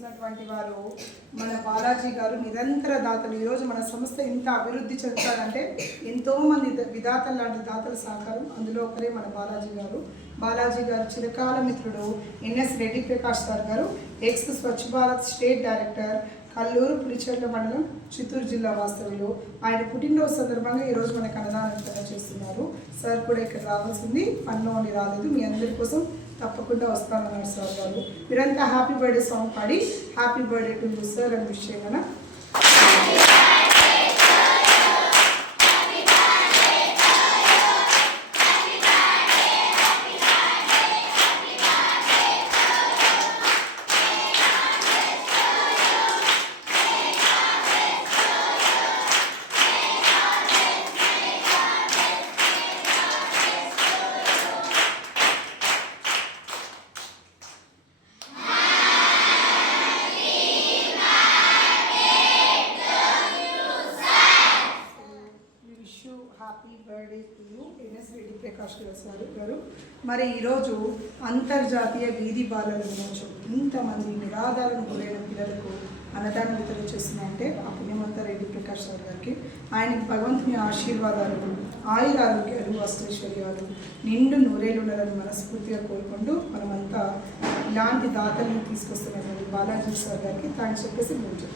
చేస్తున్నటువంటి వారు మన బాలాజీ గారు, నిరంతర దాతలు. ఈరోజు మన సంస్థ ఇంత అభివృద్ధి చెందుతారంటే ఎంతోమంది విధాతలు లాంటి దాతల సహకారం, అందులో ఒకరే మన బాలాజీ గారు. బాలాజీ గారు చిరకాల మిత్రుడు ఎన్ఎస్ రెడ్డి ప్రకాష్ సార్ గారు, ఎక్స్ స్వచ్ఛ భారత్ స్టేట్ డైరెక్టర్, కల్లూరు పులిచెర్ల మండలం, చిత్తూరు జిల్లా వాస్తవ్యులు. ఆయన పుట్టినరోజు సందర్భంగా ఈరోజు మనకు అన్నదానం చేస్తున్నారు. సార్ కూడా ఇక్కడ రావాల్సింది, పనిలో ఉండి రాలేదు. మీ అందరి కోసం తప్పకుండా వస్తానన్నారు సార్ గారు. మీరంతా హ్యాపీ బర్త్డే సాంగ్ పాడి happy birthday to you sir అని విష్ చేయగలనా? Happy birthday to you N S Reddy Prakash గారు. మరి ఈరోజు అంతర్జాతీయ వీధి బాలల దినోత్సవం. ఇంతమంది నిరాధారణ గురైన పిల్లలకు అన్నదానం వితరణ చేస్తున్నాయంటే ఆ పుణ్యమంతా రెడ్డి ప్రకాష్ సార్ గారికి. ఆయనకి భగవంతుని ఆశీర్వాదాలు, ఆయురారోగ్యాలు, అష్టైశ్వర్యాలు, నిండు నూరేలుండాలని మనస్ఫూర్తిగా కోరుకుంటూ మనమంతా ఇలాంటి దాతలను తీసుకొస్తున్నటువంటి బాలాజీ సార్ గారికి థ్యాంక్స్ చెప్పేసి ముందు